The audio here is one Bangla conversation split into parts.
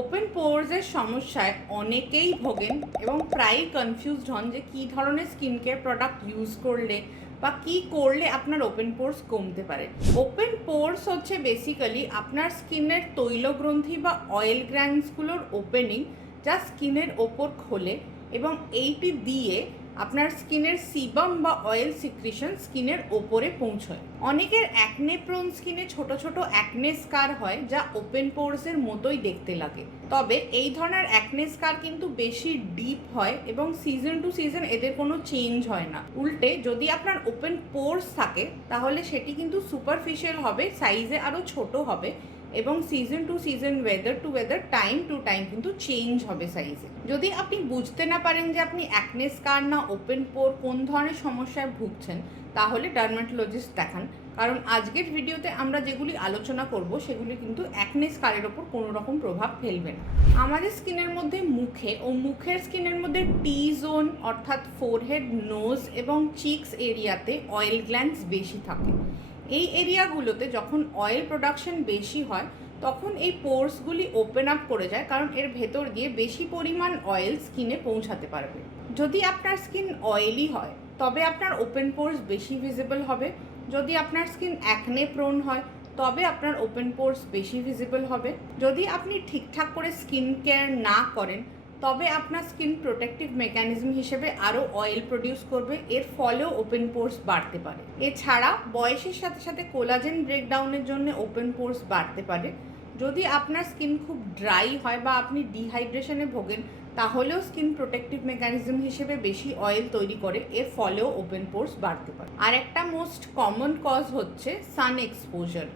ওপেন পোরসের সমস্যায় অনেকেই ভোগেন এবং প্রায়ই কনফিউজড হন যে কী ধরনের স্কিন কেয়ার প্রোডাক্ট ইউজ করলে বা কী করলে আপনার ওপেন পোরস কমতে পারে। ওপেন পোরস হচ্ছে বেসিক্যালি আপনার স্কিনের তৈলগ্রন্থি বা অয়েল গ্ল্যান্ডসগুলোর ওপেনিং, যা স্কিনের ওপর খোলে এবং এইটি দিয়ে আপনার স্কিনের সিবাম বা অয়েল সিক্রিশন স্কিনের ওপরে পৌঁছয়। অনেকের অ্যাকনে প্রোন স্কিনে ছোট ছোট অ্যাকনে স্কার হয়, যা ওপেন পোরসের মতোই দেখতে লাগে। তবে এই ধরনের অ্যাকনে স্কার কিন্তু বেশি ডিপ হয় এবং সিজন টু সিজন এদের কোনো চেঞ্জ হয় না। উল্টে যদি আপনার ওপেন পোরস থাকে তাহলে সেটি কিন্তু সুপারফিশিয়াল হবে, সাইজে আরও ছোট হবে এবং season to season, weather to weather, time to time কিন্তু চেঞ্জ হবে সাইজে। যদি আপনি বুঝতে না পারেন যে আপনি অ্যাকনে স্কার না ওপেন পোর কোন ধরনের সমস্যায় ভুগছেন, তাহলে ডার্মাটোলজিস্ট দেখান। কারণ আজকের ভিডিওতে আমরা যেগুলি আলোচনা করব সেগুলি কিন্তু অ্যাকনে স্কারের ওপর কোনো রকম প্রভাব ফেলবে না। আমাদের স্কিনের মধ্যে মুখে ও মুখের স্কিনের মধ্যে টি জোন অর্থাৎ ফোরহেড, নোজ এবং চিকস এরিয়াতে অয়েল গ্ল্যান্ডস বেশি থাকে। এই এরিয়াগুলোতে যখন অয়েল প্রোডাকশন বেশি হয় তখন এই পোরসগুলি ওপেন আপ করে যায়, কারণ এর ভেতর দিয়ে বেশি পরিমাণ অয়েল স্কিনে পৌঁছাতে পারবে। যদি আপনার স্কিন অয়েলি হয় তবে আপনার ওপেন পোরস বেশি ভিজিবল হবে। যদি আপনার স্কিন অ্যাকনে প্রোন হয় তবে আপনার ওপেন পোরস বেশি ভিজিবল হবে। যদি আপনি ঠিকঠাক করে স্কিন কেয়ার না করেন তবে আপনার স্কিন প্রোটেক্টিভ মেকানিজম হিসেবে আরও অয়েল প্রডিউস করবে, এর ফলেও ওপেন পোরস বাড়তে পারে। এছাড়া বয়সের সাথে সাথে কোলাজেন ব্রেকডাউনের জন্য ওপেন পোরস বাড়তে পারে। যদি আপনার স্কিন খুব ড্রাই হয় বা আপনি ডিহাইড্রেশনে ভোগেন তাহলেও স্কিন প্রোটেক্টিভ মেকানিজম হিসেবে বেশি অয়েল তৈরি করে, এর ফলেও ওপেন পোরস বাড়তে পারে। আর একটা মোস্ট কমন কজ হচ্ছে সান exposure.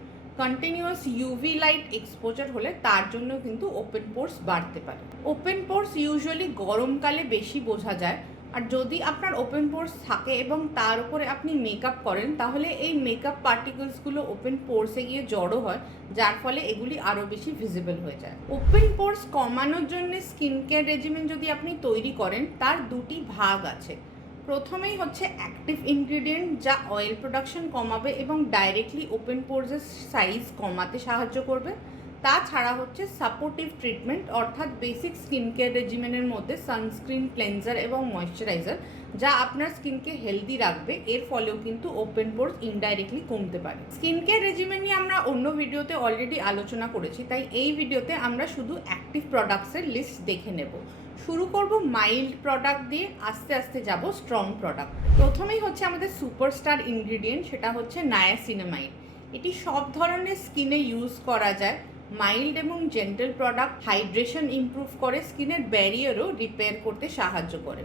Continuous UV light exposure হলে তার জন্য কিন্তু ওপেন পোরস বাড়তে পারে। ওপেন পোরস ইউজুয়ালি গরমকালে বেশি বোঝা যায়। আর যদি আপনার ওপেন পোরস থাকে এবং তার উপরে আপনি মেকআপ করেন তাহলে এই মেকআপ পার্টিকেলসগুলো ওপেন পোরসে গিয়ে জড়ো হয়, যার ফলে এগুলি আরও বেশি ভিজিবল হয়ে যায়। ওপেন পোরস কমানোর জন্য স্কিন কেয়ার রেজিমেন যদি আপনি তৈরি করেন তার দুটি ভাগ আছে। প্রথমেই হচ্ছে অ্যাক্টিভ ইনগ্রিডিয়েন্ট, যা অয়েল প্রোডাকশন কমাবে এবং ডাইরেক্টলি ওপেন পোরসের সাইজ কমাতে সাহায্য করবে। তাছাড়া হচ্ছে সাপোর্টিভ ট্রিটমেন্ট, অর্থাৎ বেসিক স্কিন কেয়ার রেজিমেনের মধ্যে সানস্ক্রিন, ক্লেনজার এবং ময়শ্চারাইজার, যা আপনার স্কিনকে হেলদি রাখবে। এর ফলেও কিন্তু ওপেন পোরস ইনডাইরেক্টলি কমতে পারে। স্কিন কেয়ার রেজিমেন নিয়ে আমরা অন্য ভিডিওতে অলরেডি আলোচনা করেছি, তাই এই ভিডিওতে আমরা শুধু অ্যাক্টিভ প্রোডাক্টসের লিস্ট দেখে নেব। শুরু করব মাইল্ড প্রোডাক্ট দিয়ে, আস্তে আস্তে যাব স্ট্রং প্রোডাক্ট। প্রথমেই হচ্ছে আমাদের সুপারস্টার ইনগ্রিডিয়েন্ট, সেটা হচ্ছে নায়াসিনামাইড। এটি সব ধরনের স্কিনে ইউজ করা যায়। মাইল্ড এবং জেন্টাল প্রোডাক্ট হাইড্রেশন ইমপ্রুভ করে, স্কিনের ব্যারিয়ারও রিপেয়ার করতে সাহায্য করে।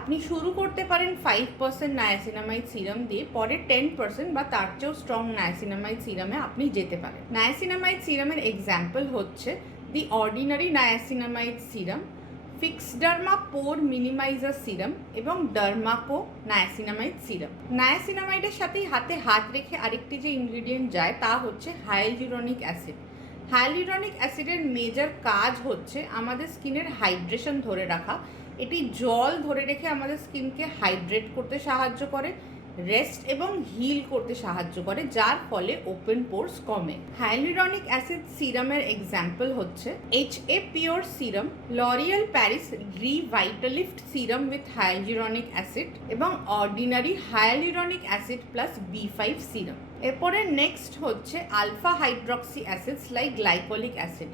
আপনি শুরু করতে পারেন 5% নায়াসিনামাইড সিরাম দিয়ে, পরে 10% বা তার চেয়েও স্ট্রং নায়াসিনামাইড সিরামে আপনি যেতে পারেন। নায়াসিনামাইড সিরামের এক্সাম্পল হচ্ছে দি অর্ডিনারি নায়াসিনামাইড সিরাম, ফিক্সডার্মা পোর মিনিমাইজার সিরাম এবং ডার্মাকো নায়াসিনামাইড সিরাম। নায়াসিনামাইডের সাথেই হাতে হাত রেখে আরেকটি যে ইনগ্রিডিয়েন্ট যায় তা হচ্ছে হায়ালুরনিক অ্যাসিড। হায়ালুরনিক অ্যাসিডের মেজর কাজ হচ্ছে আমাদের স্কিনের হাইড্রেশন ধরে রাখা। এটি জল ধরে রেখে আমাদের স্কিনকে হাইড্রেট করতে সাহায্য করে, রেস্ট এবং হিল করতে সাহায্য করে, যার ফলে ওপেন পোরস কমে। হায়ালুরনিক অ্যাসিড সিরামের এক্সাম্পল হচ্ছে HA pure serum, L'Oreal Paris Revitalift serum with hyaluronic acid এবং ordinary hyaluronic acid plus B5 serum. এরপরে নেক্সট হচ্ছে alpha hydroxy acids like glycolic acid.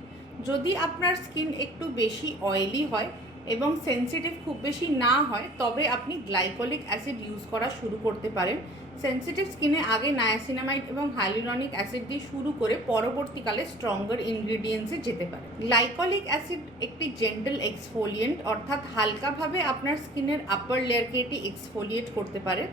যদি আপনার স্কিন একটু বেশি অয়েলি হয় এবং সেন্সিটিভ খুব বেশি না হয় তবে আপনি গ্লাইকোলিক অ্যাসিড ইউজ করা শুরু করতে পারেন। সেন্সিটিভ স্কিনে আগে নায়াসিনামাইড এবং হায়ালুরনিক অ্যাসিড দিয়ে শুরু করে পরবর্তীকালে স্ট্রঙ্গার ইনগ্রিডিয়েন্টসে যেতে পারে। গ্লাইকোলিক অ্যাসিড একটি জেন্টাল এক্সফোলিয়েন্ট, অর্থাৎ হালকাভাবে আপনার স্কিনের আপার লেয়ারকে এটি এক্সফোলিয়েট করতে পারে।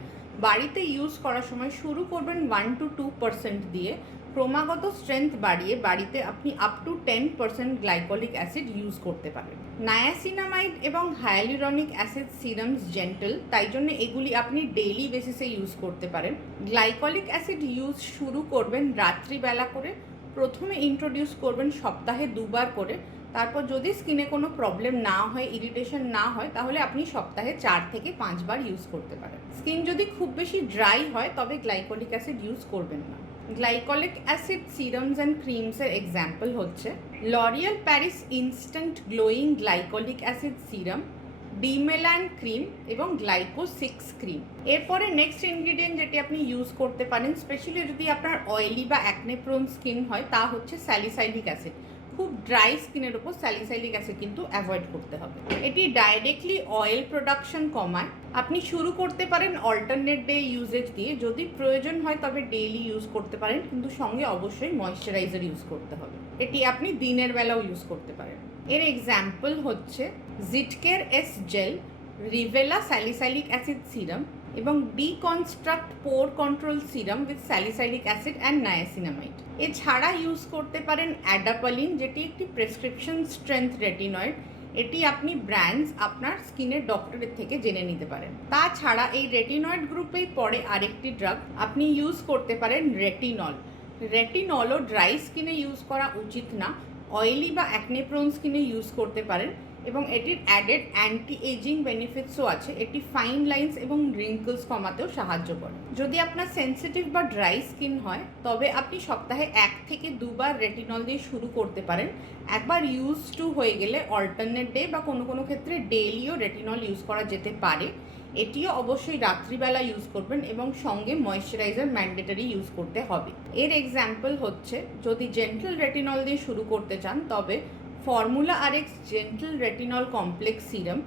বাড়িতে ইউজ করার সময় শুরু করবেন 1 to 2% দিয়ে, ক্রমাগত স্ট্রেংথ বাড়িয়ে বাড়িতে আপনি up to 10% glycolic acid use করতে পারেন। নায়াসিনামাইড এবং হায়ালুরনিক অ্যাসিড সিরামস জেন্টাল, তাই জন্য এগুলি আপনি ডেইলি বেসিসে ইউজ করতে পারেন। গ্লাইকোলিক অ্যাসিড ইউজ শুরু করবেন রাত্রিবেলা করে। প্রথমে ইন্ট্রোডিউস করবেন সপ্তাহে 2 বার করে, তারপর যদি স্কিনে কোনো প্রবলেম না হয়, ইরিটেশন না হয়, তাহলে আপনি সপ্তাহে 4 থেকে 5 বার ইউজ করতে পারেন। স্কিন যদি খুব বেশি ড্রাই হয় তবে গ্লাইকোলিক অ্যাসিড ইউজ করবেন না। গ্লাইকলিক অ্যাসিড সিরামস অ্যান্ড ক্রিমসের এক্সাম্পল হচ্ছে L'Oreal Paris instant glowing glycolic acid serum, Demelan cream এবং গ্লাইকো 6 ক্রিম। এরপরে নেক্সট ইনগ্রিডিয়েন্ট যেটি আপনি ইউজ করতে পারেন, স্পেশালি যদি আপনার অয়েলি বা অ্যাকনে প্রোন স্কিন হয়, তা হচ্ছে স্যালিসাইলিক অ্যাসিড। খুব ড্রাই স্কিনের ওপর স্যালিসাইলিক অ্যাসিড কিন্তু অ্যাভয়েড করতে হবে। এটি ডাইরেক্টলি অয়েল প্রোডাকশন কমায়। আপনি শুরু করতে পারেন অল্টারনেট ডে ইউজেজ দিয়ে, যদি প্রয়োজন হয় তবে ডেইলি ইউজ করতে পারেন, কিন্তু সঙ্গে অবশ্যই ময়শ্চারাইজার ইউজ করতে হবে। এটি আপনি দিনের বেলাও ইউজ করতে পারেন। এর এক্সাম্পল হচ্ছে জিটকের এস gel, Revela salicylic acid serum এবং deconstruct pore control serum with salicylic acid and niacinamide. এছাড়া ইউজ করতে পারেন অ্যাডাপালিন, যেটি একটি প্রেসক্রিপশন স্ট্রেংথ রেটিনয়েড। এটি আপনি ব্র্যান্ডস আপনার স্কিনের ডক্টরের থেকে জেনে নিতে পারেন। তাছাড়া এই রেটিনয়েড গ্রুপেই পড়ে আরেকটি ড্রাগ, আপনি ইউজ করতে পারেন রেটিনল। রেটিনলও ড্রাই স্কিনে ইউজ করা উচিত না, অয়েলি বা অ্যাকনে প্রোন স্কিনে ইউজ করতে পারেন এবং এটির অ্যাডেড অ্যান্টি এজিং বেনিফিটসও আছে। এটি ফাইন লাইন্স এবং রিঙ্কলস কমাতেও সাহায্য করে। যদি আপনার সেন্সিটিভ বা ড্রাই স্কিন হয় তবে আপনি সপ্তাহে 1 থেকে 2 বার রেটিনল দিয়ে শুরু করতে পারেন। একবার ইউজ টু হয়ে গেলে অল্টারনেট ডে বা কোনো কোনো ক্ষেত্রে ডেইলিও রেটিনল ইউজ করা যেতে পারে। এটিও অবশ্যই রাত্রিবেলা ইউজ করবেন এবং সঙ্গে ময়শ্চারাইজার ম্যান্ডেটরি ইউজ করতে হবে। এর এক্সাম্পল হচ্ছে যদি জেন্টল রেটিনল দিয়ে শুরু করতে চান তবে formula RX gentle retinol complex serum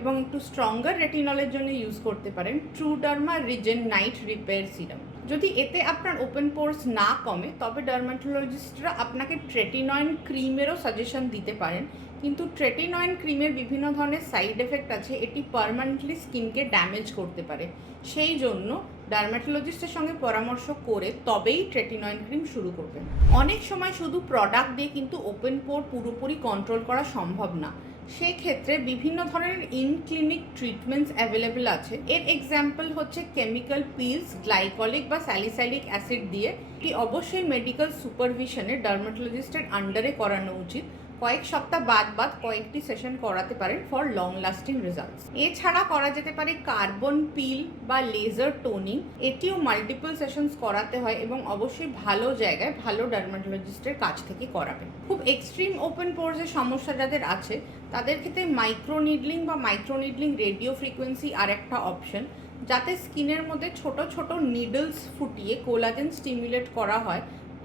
এবং একটু স্ট্রঙ্গার রেটিনলের জন্য ইউজ করতে পারেন ট্রুডার্মা রিজেন নাইট রিপেয়ার সিরাম। যদি এতে আপনার ওপেন পোর্স না কমে তবে ডার্মাটোলজিস্টরা আপনাকে ট্রেটিনয়েন ক্রিমেরও সাজেশন দিতে পারেন, কিন্তু ট্রেটিনয়েন ক্রিমের বিভিন্ন ধরনের সাইড এফেক্ট আছে, এটি পার্মানেন্টলি স্কিনকে ড্যামেজ করতে পারে। সেই জন্য ডার্মাটোলজিস্টের সঙ্গে পরামর্শ করে তবেই ট্রেটিনয়েন ক্রিম শুরু করবেন। অনেক সময় শুধু প্রোডাক্ট দিয়ে কিন্তু ওপেন পোর পুরোপুরি কন্ট্রোল করা সম্ভব না, সেক্ষেত্রে বিভিন্ন ধরনের ইন ক্লিনিক ট্রিটমেন্টস অ্যাভেলেবেল আছে। এর এক্সাম্পল হচ্ছে কেমিক্যাল পিলস গ্লাইকলিক বা স্যালিসাইলিক অ্যাসিড দিয়ে। এটি অবশ্যই মেডিকেল সুপারভিশনে ডার্মাটোলজিস্টের আন্ডারে করানো উচিত। কয়েক সপ্তাহ বাদ কয়েকটি সেশন করাতে পারেন ফর লং লাস্টিং রেজাল্টস। এছাড়া করা যেতে পারে কার্বন পিল বা লেজার টোনিং, এটিও মাল্টিপল সেশনস করাতে হয় এবং অবশ্যই ভালো জায়গায় ভালো ডার্মাটোলজিস্টের কাছ থেকে করাবেন। খুব এক্সট্রিম ওপেন পোরসের সমস্যা যাদের আছে তাদের ক্ষেত্রে মাইক্রো নিডলিং বা মাইক্রো নিডলিং রেডিও ফ্রিকোয়েন্সি আর একটা অপশন, যাতে স্কিনের মধ্যে ছোট ছোট নিডলস ফুটিয়ে কোলাজেন স্টিমুলেট করা হয়।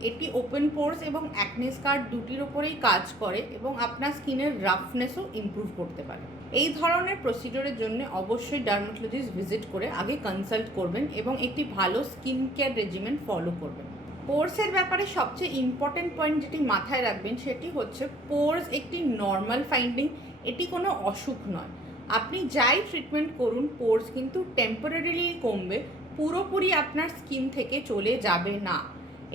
এটি ওপেন পোর্স এবং অ্যাকনে স্কার দুটির ওপরেই কাজ করে এবং আপনার স্কিনের রাফনেসও ইমপ্রুভ করতে পারে। এই ধরনের প্রসিডিওরের জন্য অবশ্যই ডার্মাটোলজিস্ট ভিজিট করে আগে কনসাল্ট করবেন এবং একটি ভালো স্কিন কেয়ার রেজিমেন্ট ফলো করবেন। পোর্সের ব্যাপারে সবচেয়ে ইম্পর্টেন্ট পয়েন্ট যেটি মাথায় রাখবেন সেটি হচ্ছে পোর্স একটি নর্মাল ফাইন্ডিং, এটি কোনো অসুখ নয়। আপনি যাই ট্রিটমেন্ট করুন পোর্স কিন্তু টেম্পোরারিলি কমবে, পুরোপুরি আপনার স্কিন থেকে চলে যাবে না।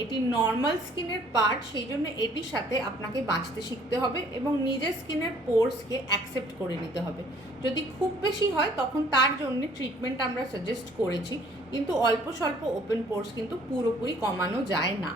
এটি নর্মাল স্কিনের পার্ট, সেই জন্য এটির সাথে আপনাকে বাঁচতে শিখতে হবে এবং নিজের স্কিনের পোর্সকে অ্যাকসেপ্ট করে নিতে হবে। যদি খুব বেশি হয় তখন তার জন্য ট্রিটমেন্ট আমরা সাজেস্ট করেছি, কিন্তু অল্প স্বল্প ওপেন পোর্স কিন্তু পুরোপুরি কমানো যায় না।